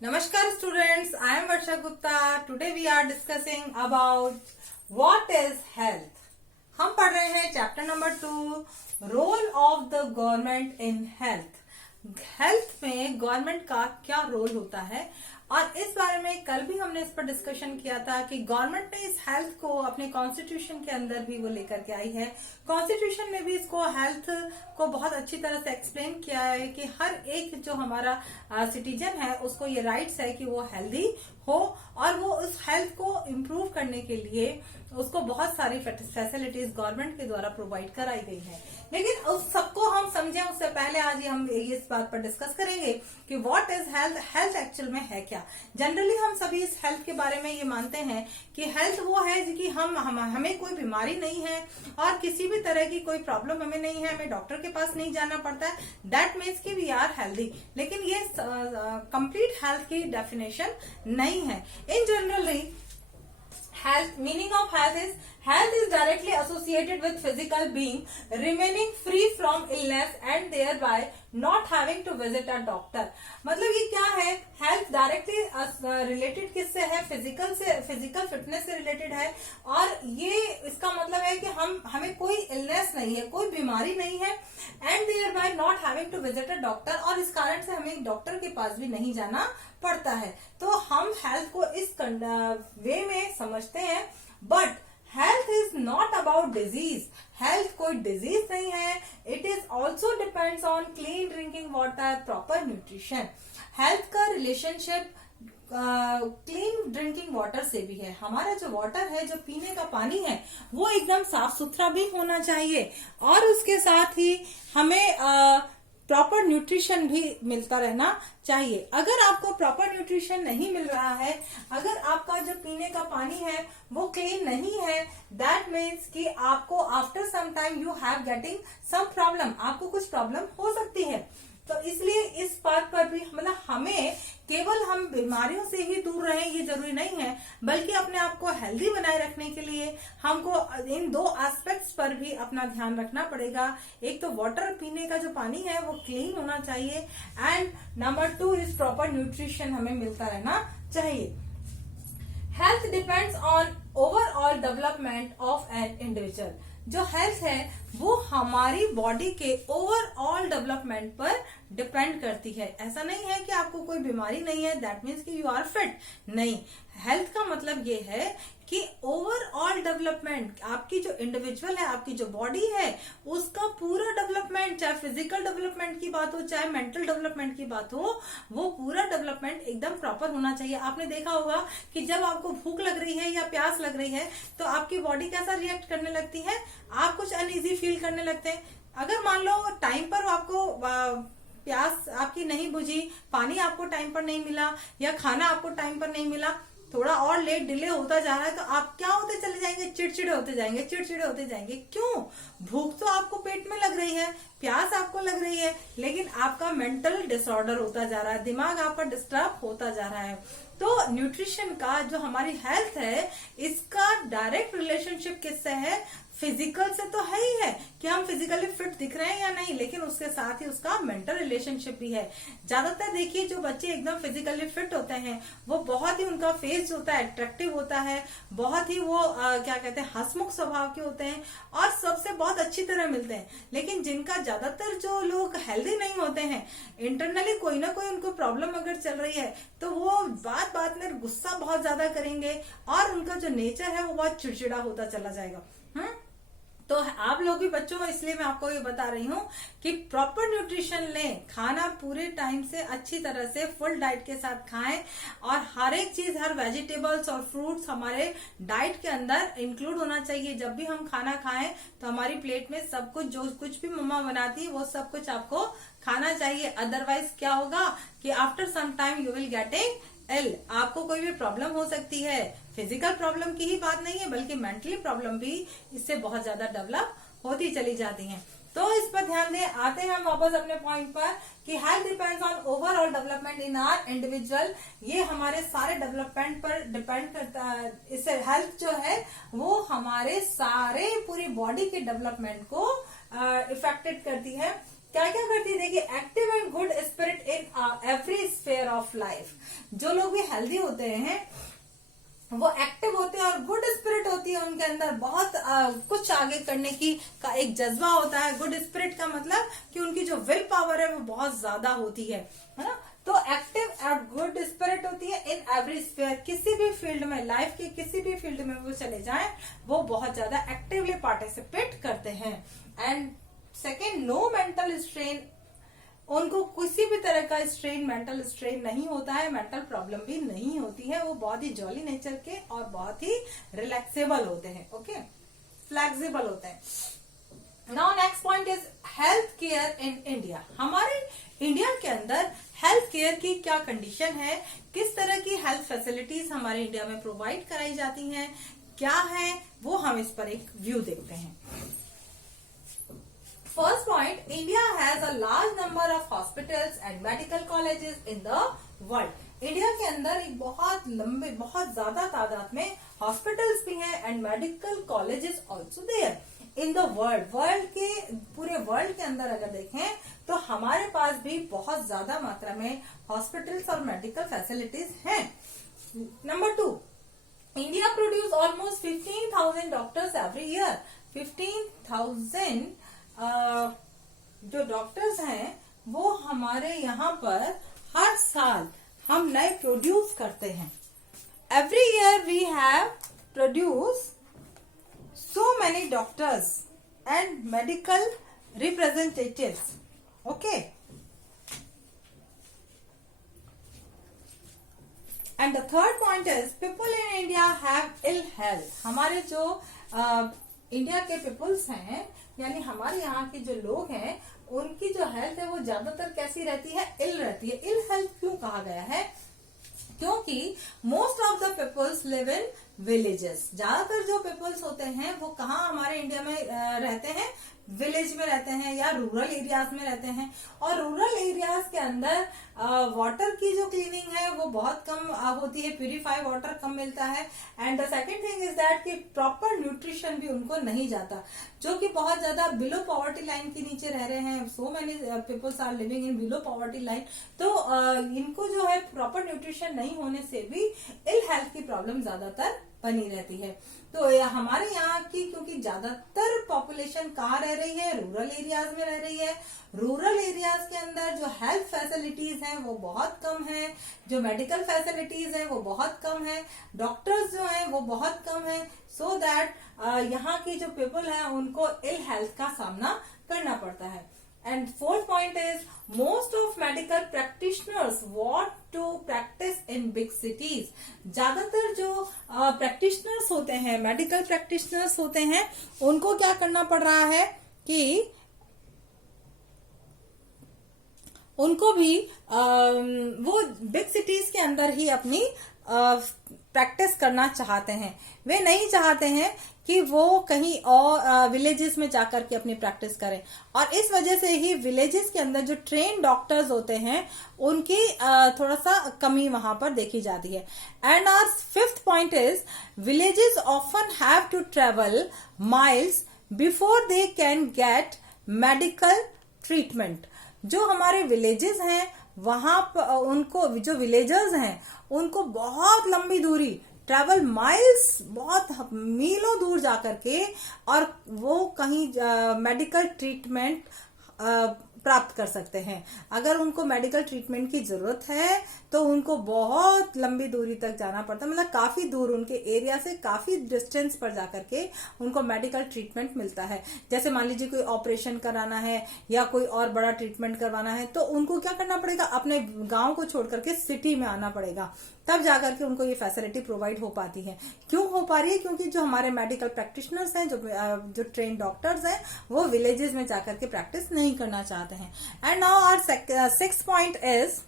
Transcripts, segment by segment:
Namaskar students, I am Varsha Gupta. Today we are discussing about what is health. हम पढ़ रहे हैं chapter number 2 role of the government in health. Health में government का क्या role होता है और इस बारे में कल भी हमने इस पर डिस्कशन किया था कि गवर्नमेंट ने इस हेल्थ को अपने कॉन्स्टिट्यूशन के अंदर भी वो लेकर के आई है. कॉन्स्टिट्यूशन में भी इसको हेल्थ को बहुत अच्छी तरह से एक्सप्लेन किया है कि हर एक जो हमारा सिटीजन है उसको ये राइट्स है कि वो हेल्दी हो और वो उस हेल्थ को इम्प्रूव करने के लिए उसको बहुत सारी फैसिलिटीज गवर्नमेंट के द्वारा प्रोवाइड कराई गई है. लेकिन उस सबको हम समझें उससे पहले आज हम इस बात पर डिस्कस करेंगे कि what is health. Health actual में है क्या. जनरली हम सभी इस हेल्थ के बारे में ये मानते हैं कि हेल्थ वो है कि हमें कोई बीमारी नहीं है और किसी भी तरह की कोई प्रॉब्लम हमें नहीं है, हमें डॉक्टर के पास नहीं जाना पड़ता है. दैट मीन्स कि वी आर हेल्दी. लेकिन ये कंप्लीट हेल्थ की डेफिनेशन नहीं है. इन generally health meaning of health is directly associated with physical being remaining free from illness and thereby not having to visit a doctor. मतलब ये क्या है. हेल्थ डायरेक्टली रिलेटेड किससे है. फिजिकल फिटनेस से रिलेटेड है और ये इसका मतलब है कि हमें कोई इलनेस नहीं है, कोई बीमारी नहीं है and thereby not having to visit a doctor और इस कारण से हमें डॉक्टर के पास भी नहीं जाना पड़ता है. तो हम हेल्थ को इस वे में समझते हैं. But health is not about disease. Health कोई डिजीज नहीं है. It is also depends on clean drinking water, proper nutrition. Health का रिलेशनशिप क्लीन ड्रिंकिंग वाटर से भी है. हमारा जो वाटर है, जो पीने का पानी है, वो एकदम साफ सुथरा भी होना चाहिए और उसके साथ ही हमें प्रॉपर न्यूट्रिशन भी मिलता रहना चाहिए. अगर आपको प्रॉपर न्यूट्रिशन नहीं मिल रहा है, अगर आपका जो पीने का पानी है वो क्लीन नहीं है, दैट मीन्स कि आपको after some time you have getting some problem, आपको कुछ प्रॉब्लम हो सकती है. तो इसलिए इस बात पर भी मतलब हमें केवल हम बीमारियों से ही दूर रहें ये जरूरी नहीं है, बल्कि अपने आप को हेल्दी बनाए रखने के लिए हमको इन दो एस्पेक्ट्स पर भी अपना ध्यान रखना पड़ेगा. एक तो वाटर पीने का जो पानी है वो क्लीन होना चाहिए and number 2 is proper nutrition हमें मिलता रहना चाहिए. Health depends on overall development of an individual. जो हेल्थ है वो हमारी बॉडी के ओवरऑल डेवलपमेंट पर डिपेंड करती है. ऐसा नहीं है कि आपको कोई बीमारी नहीं है दैट मीन्स कि यू आर फिट. नहीं, हेल्थ का मतलब ये है कि ओवरऑल डेवलपमेंट, आपकी जो इंडिविजुअल है, आपकी जो बॉडी है, उसका पूरा डेवलपमेंट, चाहे फिजिकल डेवलपमेंट की बात हो चाहे मेंटल डेवलपमेंट की बात हो, वो पूरा डेवलपमेंट एकदम प्रॉपर होना चाहिए. आपने देखा होगा कि जब आपको भूख लग रही है या प्यास लग रही है तो आपकी बॉडी कैसा रिएक्ट करने लगती है. आप कुछ अनईजी फील करने लगते हैं. अगर मान लो टाइम पर आपको प्यास आपकी नहीं बुझी, पानी आपको टाइम पर नहीं मिला या खाना आपको टाइम पर नहीं मिला, थोड़ा और लेट डिले होता जा रहा है, तो आप क्या होते चले जाएंगे, चिड़चिड़े होते जाएंगे. क्यों? भूख तो आपको पेट में लग रही है, प्यास आपको लग रही है, लेकिन आपका मेंटल डिसऑर्डर होता जा रहा है, दिमाग आपका डिस्टर्ब होता जा रहा है. तो न्यूट्रिशन का जो हमारी हेल्थ है इसका डायरेक्ट रिलेशनशिप किससे है. फिजिकल से तो है ही है कि हम फिजिकली फिट दिख रहे हैं या नहीं, लेकिन उसके साथ ही उसका मेंटल रिलेशनशिप भी है. ज्यादातर देखिए जो बच्चे एकदम फिजिकली फिट होते हैं वो बहुत ही उनका फेस होता है अट्रैक्टिव होता है, बहुत ही वो क्या कहते हैं हंसमुख स्वभाव के होते हैं और सबसे बहुत अच्छी तरह मिलते हैं. लेकिन जिनका ज्यादातर जो लोग हेल्दी नहीं होते हैं, इंटरनली कोई ना कोई उनको प्रॉब्लम अगर चल रही है तो वो बात में गुस्सा बहुत ज्यादा करेंगे और उनका जो नेचर है वो बहुत चिड़चिड़ा होता चला जाएगा. तो आप लोग भी बच्चों, इसलिए मैं आपको ये बता रही हूँ कि प्रॉपर न्यूट्रिशन लें, खाना पूरे टाइम से अच्छी तरह से फुल डाइट के साथ खाएं और हर एक चीज, हर वेजिटेबल्स और फ्रूट्स हमारे डाइट के अंदर इंक्लूड होना चाहिए. जब भी हम खाना खाएं तो हमारी प्लेट में सब कुछ, जो कुछ भी मम्मा बनाती है वो सब कुछ आपको खाना चाहिए. अदरवाइज क्या होगा कि after some time you will getting ill. आपको कोई भी प्रॉब्लम हो सकती है. फिजिकल प्रॉब्लम की ही बात नहीं है बल्कि मेंटली प्रॉब्लम भी इससे बहुत ज्यादा डेवलप होती चली जाती हैं. तो इस पर ध्यान दें. आते हैं हम वापस अपने पॉइंट पर कि health depends on overall development in our individual. ये हमारे सारे डेवलपमेंट पर डिपेंड करता है. इससे हेल्थ जो है वो हमारे सारे पूरी बॉडी के डेवलपमेंट को इफेक्टेड करती है. क्या क्या करती है देखिए, active and good spirit in every sphere of life. जो लोग भी हेल्दी होते हैं वो एक्टिव होते हैं और गुड स्पिरिट होती है उनके अंदर, बहुत कुछ आगे करने की का एक जज्बा होता है। गुड स्पिरिट का मतलब कि उनकी जो विल पावर है वो बहुत ज्यादा होती है ना। तो एक्टिव और गुड स्पिरिट होती है इन एवरी स्फेयर, किसी भी फील्ड में, लाइफ के किसी भी फील्ड में वो चले जाएं वो बहुत ज्यादा एक्टिवली पार्टिसिपेट करते हैं। And second, no mental strain, उनको किसी भी तरह का स्ट्रेन, मेंटल स्ट्रेन नहीं होता है, मेंटल प्रॉब्लम भी नहीं होती है। वो बहुत ही जॉली नेचर के और बहुत ही रिलैक्सेबल होते हैं, ओके, फ्लेक्सिबल होते हैं। Now next point is health care in India. हमारे इंडिया के अंदर हेल्थ केयर की क्या कंडीशन है, किस तरह की हेल्थ फैसिलिटीज हमारे इंडिया में प्रोवाइड कराई जाती हैं, क्या है, वो हम इस पर एक व्यू देखते हैं। First point, India has a large number of hospitals and medical colleges in the world. India के अंदर एक बहुत लंबे, बहुत ज्यादा तादाद में हॉस्पिटल्स भी हैं and medical colleges also there in the world. World के, पूरे वर्ल्ड के अंदर अगर देखें तो हमारे पास भी बहुत ज्यादा मात्रा में हॉस्पिटल्स और मेडिकल फैसिलिटीज हैं। Number 2, India produce almost 15,000 doctors every year. 15,000 जो डॉक्टर्स हैं वो हमारे यहाँ पर हर साल हम नए प्रोड्यूस करते हैं। Every year we have produce so many doctors and medical representatives, okay. And the third point is people in India have ill health. हमारे जो इंडिया के पीपल्स हैं, यानी हमारे यहाँ के जो लोग हैं, उनकी जो हेल्थ है वो ज्यादातर कैसी रहती है, इल रहती है। इल हेल्थ क्यों कहा गया है, क्योंकि most of the peoples live in villages. ज्यादातर जो पीपल्स होते हैं वो कहाँ हमारे इंडिया में रहते हैं, विलेज में रहते हैं या रूरल एरियाज में रहते हैं। और रूरल एरियाज के अंदर वाटर की जो क्लीनिंग है वो बहुत कम होती है, प्यूरिफाई वाटर कम मिलता है। And the second thing is that कि प्रॉपर न्यूट्रिशन भी उनको नहीं जाता, जो कि बहुत ज्यादा बिलो पॉवर्टी लाइन के नीचे रह रहे हैं। So many peoples are living in below poverty line. तो इनको जो है प्रॉपर न्यूट्रिशन नहीं होने से भी इल हेल्थ की प्रॉब्लम ज्यादातर बनी रहती है। तो हमारे यहाँ की क्योंकि ज्यादातर पॉपुलेशन कहाँ रह रही है, रूरल एरियाज में रह रही है। रूरल एरियाज के अंदर जो हेल्थ फैसिलिटीज हैं वो बहुत कम है, जो मेडिकल फैसिलिटीज हैं वो बहुत कम है, डॉक्टर्स जो हैं वो बहुत कम है। सो दैट यहाँ की जो पीपल हैं उनको इल हेल्थ का सामना करना पड़ता है। And fourth point is most of medical practitioners want to practice in big cities. ज्यादातर जो प्रैक्टिशनर्स होते हैं, मेडिकल प्रैक्टिशनर्स होते हैं, उनको क्या करना पड़ रहा है कि उनको भी वो बिग सिटीज के अंदर ही अपनी प्रैक्टिस करना चाहते हैं। वे नहीं चाहते हैं कि वो कहीं और विलेजेस में जाकर के अपनी प्रैक्टिस करें। और इस वजह से ही विलेजेस के अंदर जो ट्रेन डॉक्टर्स होते हैं उनकी थोड़ा सा कमी वहां पर देखी जाती है। And our fifth point is villages often have to travel miles before they can get medical treatment. जो हमारे विलेजेस हैं वहां पर उनको, जो विलेजर्स हैं उनको बहुत लंबी दूरी, ट्रैवल माइल्स, बहुत मीलों दूर जाकर के और वो कहीं मेडिकल ट्रीटमेंट प्राप्त कर सकते हैं। अगर उनको मेडिकल ट्रीटमेंट की जरूरत है तो उनको बहुत लंबी दूरी तक जाना पड़ता है, मतलब काफी दूर, उनके एरिया से काफी डिस्टेंस पर जाकर के उनको मेडिकल ट्रीटमेंट मिलता है। जैसे मान लीजिए कोई ऑपरेशन कराना है या कोई और बड़ा ट्रीटमेंट करवाना है तो उनको क्या करना पड़ेगा, अपने गांव को छोड़ करके सिटी में आना पड़ेगा, तब जाकर के उनको ये फैसिलिटी प्रोवाइड हो पाती है। क्यों हो पा रही है, क्योंकि जो हमारे मेडिकल प्रैक्टिशनर्स हैं, जो ट्रेन डॉक्टर्स हैं, वो विलेजेस में जाकर के प्रैक्टिस नहीं करना चाहते हैं। And now our sixth point is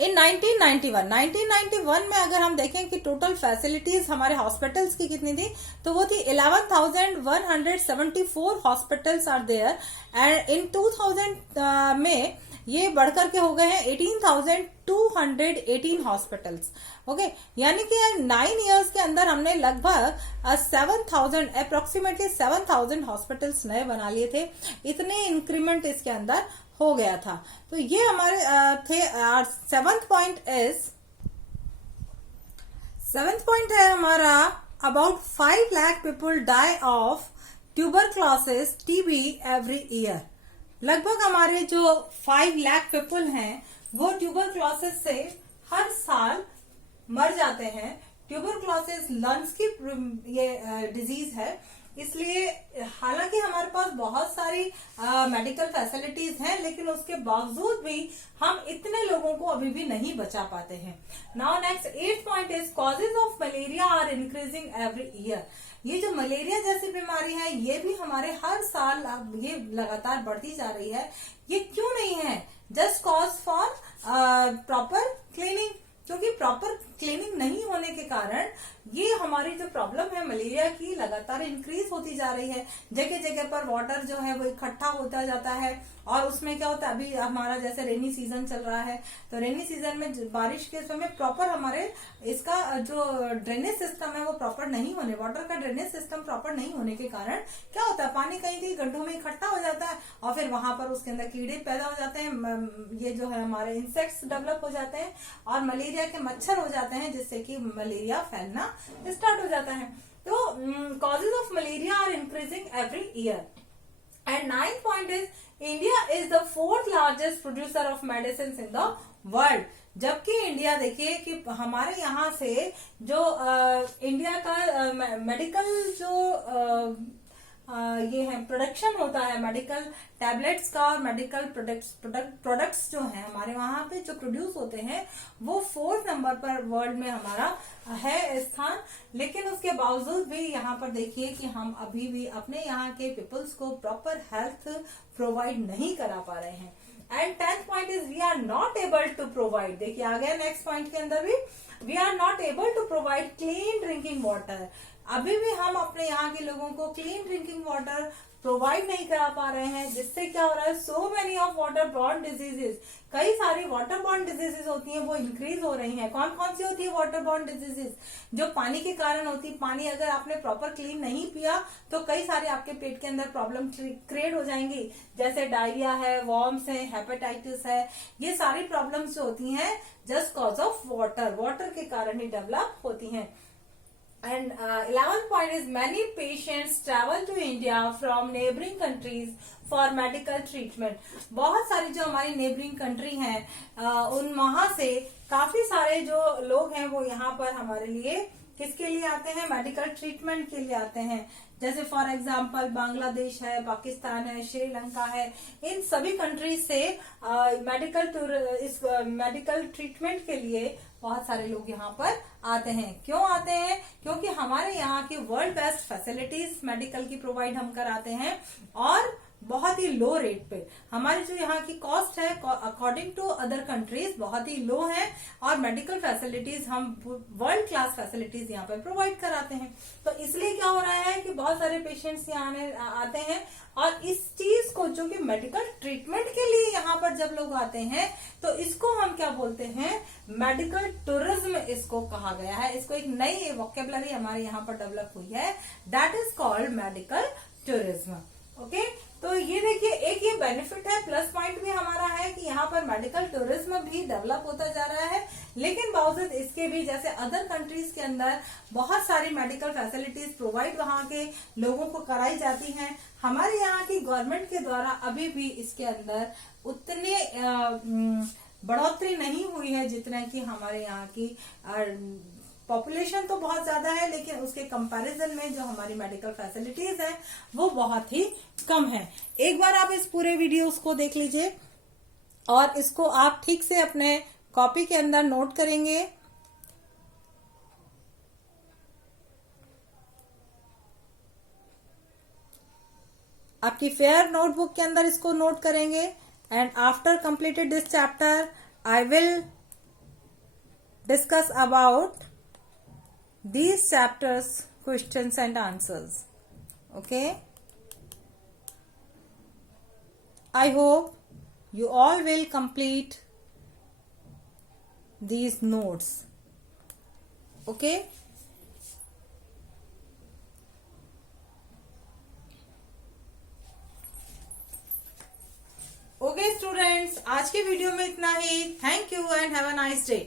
in 1991 में अगर हम देखें कि टोटल फैसिलिटीज हमारे हॉस्पिटल्स की कितनी थी, तो वो थी 11,174 hospitals are there. And in 2000 में ये बढ़कर के हो गए हैं 18,218 हॉस्पिटल्स। ओके, यानी कि 9 इयर्स के अंदर हमने लगभग 7,000 अप्रोक्सीमेटली 7,000 हॉस्पिटल्स नए बना लिए थे। इतने इंक्रीमेंट इसके अंदर हो गया था। तो ये हमारे थे। सेवंथ पॉइंट है हमारा, about 5 lakh people die of tuberculosis TB every year. लगभग हमारे जो 5 लाख पीपल हैं वो ट्यूबरक्लोसिस से हर साल मर जाते हैं। ट्यूबरक्लोसिस लंग्स की ये डिजीज है, इसलिए हालांकि हमारे पास बहुत सारी मेडिकल फैसिलिटीज हैं, लेकिन उसके बावजूद भी हम इतने लोगों को अभी भी नहीं बचा पाते हैं। Now next 8th point is causes of malaria are increasing every year. ये जो मलेरिया जैसी बीमारी है ये भी हमारे हर साल ये लगातार बढ़ती जा रही है। ये क्यों नहीं है? Just cause for proper cleaning, क्योंकि प्रॉपर क्लीनिंग नहीं होने के कारण ये हमारी जो प्रॉब्लम है मलेरिया की लगातार इंक्रीज होती जा रही है। जगह जगह पर वाटर जो है वो इकट्ठा होता जाता है, और उसमें क्या होता है, अभी हमारा जैसे रेनी सीजन चल रहा है, तो रेनी सीजन में बारिश के समय प्रॉपर हमारे इसका जो ड्रेनेज सिस्टम है वो प्रॉपर नहीं होने, वाटर का ड्रेनेज सिस्टम प्रॉपर नहीं होने के कारण क्या होता है, पानी कहीं कहीं गड्ढों में इकट्ठा हो जाता है और फिर वहां पर उसके अंदर कीड़े पैदा हो जाते हैं। ये जो है हमारे इंसेक्ट्स डेवलप हो जाते हैं और मलेरिया के मच्छर हो जाते हैं, जिससे कि मलेरिया फैलना स्टार्ट हो जाता है। तो causes of malaria are increasing every year. And 9th point is India is the 4th largest producer of medicine in the world. जबकि इंडिया देखिए कि हमारे यहाँ से जो इंडिया का मेडिकल जो ये है प्रोडक्शन होता है मेडिकल टैबलेट्स का, और मेडिकल प्रोडक्ट्स जो हैं हमारे वहां पे जो प्रोड्यूस होते हैं वो 4th नंबर पर वर्ल्ड में हमारा है स्थान। लेकिन उसके बावजूद भी यहाँ पर देखिए कि हम अभी भी अपने यहाँ के पीपल्स को प्रॉपर हेल्थ प्रोवाइड नहीं करा पा रहे हैं। And 10th point is we are not able to provide, देखिए आ गया नेक्स्ट पॉइंट के अंदर भी, we are not able to provide clean drinking water. अभी भी हम अपने यहाँ के लोगों को क्लीन ड्रिंकिंग वाटर प्रोवाइड नहीं करा पा रहे हैं, जिससे क्या हो रहा है, so many of water borne diseases, कई सारी वाटर बॉर्न डिजीजेस होती हैं वो इंक्रीज हो रही हैं। कौन कौन सी होती है वाटर बॉर्न डिजीजेस? जो पानी के कारण होती है। पानी अगर आपने प्रॉपर क्लीन नहीं पिया तो कई सारे आपके पेट के अंदर प्रॉब्लम क्रिएट हो जाएंगी, जैसे डायरिया है, वॉर्म्स है, हेपेटाइटिस है। ये सारी प्रॉब्लम्स जो होती हैं जस्ट कॉज ऑफ वाटर के कारण ही डेवलप होती हैं। And 11th point is many patients travel to India from neighboring countries for medical treatment। बहुत सारी जो हमारी नेबरिंग कंट्री हैं उन वहां से काफी सारे जो लोग हैं वो यहाँ पर हमारे लिए किसके लिए आते हैं, मेडिकल ट्रीटमेंट के लिए आते हैं। जैसे फॉर एग्जांपल बांग्लादेश है, पाकिस्तान है, श्रीलंका है, इन सभी कंट्रीज से मेडिकल ट्रीटमेंट के लिए बहुत सारे लोग यहाँ पर आते हैं। क्यों आते हैं? क्योंकि हमारे यहाँ की वर्ल्ड बेस्ट फैसिलिटीज मेडिकल की प्रोवाइड हम कराते हैं और बहुत ही लो रेट पे। हमारी जो यहाँ की कॉस्ट है अकॉर्डिंग टू अदर कंट्रीज बहुत ही लो है, और मेडिकल फैसिलिटीज हम वर्ल्ड क्लास फैसिलिटीज यहाँ पे प्रोवाइड कराते हैं। तो इसलिए क्या हो रहा है कि बहुत सारे पेशेंट्स यहाँ आते हैं, और इस चीज को जो कि मेडिकल ट्रीटमेंट के लिए यहाँ पर जब लोग आते हैं तो इसको हम क्या बोलते हैं, मेडिकल टूरिज्म इसको कहा गया है। इसको एक नई वोकेबलरी हमारे यहाँ पर डेवलप हुई है, that is called medical tourism. Okay, तो ये देखिए एक ये बेनिफिट है, प्लस पॉइंट भी हमारा है कि यहाँ पर मेडिकल टूरिज्म भी डेवलप होता जा रहा है। लेकिन बावजूद इसके भी जैसे अदर कंट्रीज के अंदर बहुत सारी मेडिकल फैसिलिटीज प्रोवाइड वहाँ के लोगों को कराई जाती हैं, हमारे यहाँ की गवर्नमेंट के द्वारा अभी भी इसके अंदर उतने बढ़ोतरी नहीं हुई है जितना कि हमारे यहाँ की पॉपुलेशन तो बहुत ज्यादा है, लेकिन उसके कंपैरिजन में जो हमारी मेडिकल फैसिलिटीज हैं वो बहुत ही कम है। एक बार आप इस पूरे वीडियोस को देख लीजिए और इसको आप ठीक से अपने कॉपी के अंदर नोट करेंगे। आपकी फेयर नोटबुक के अंदर इसको नोट करेंगे। And after completed this chapter I will discuss about these chapters questions and answers. Okay, I hope You all will complete these notes. Okay? Okay students, आज के वीडियो में इतना ही. Thank you and have a nice day.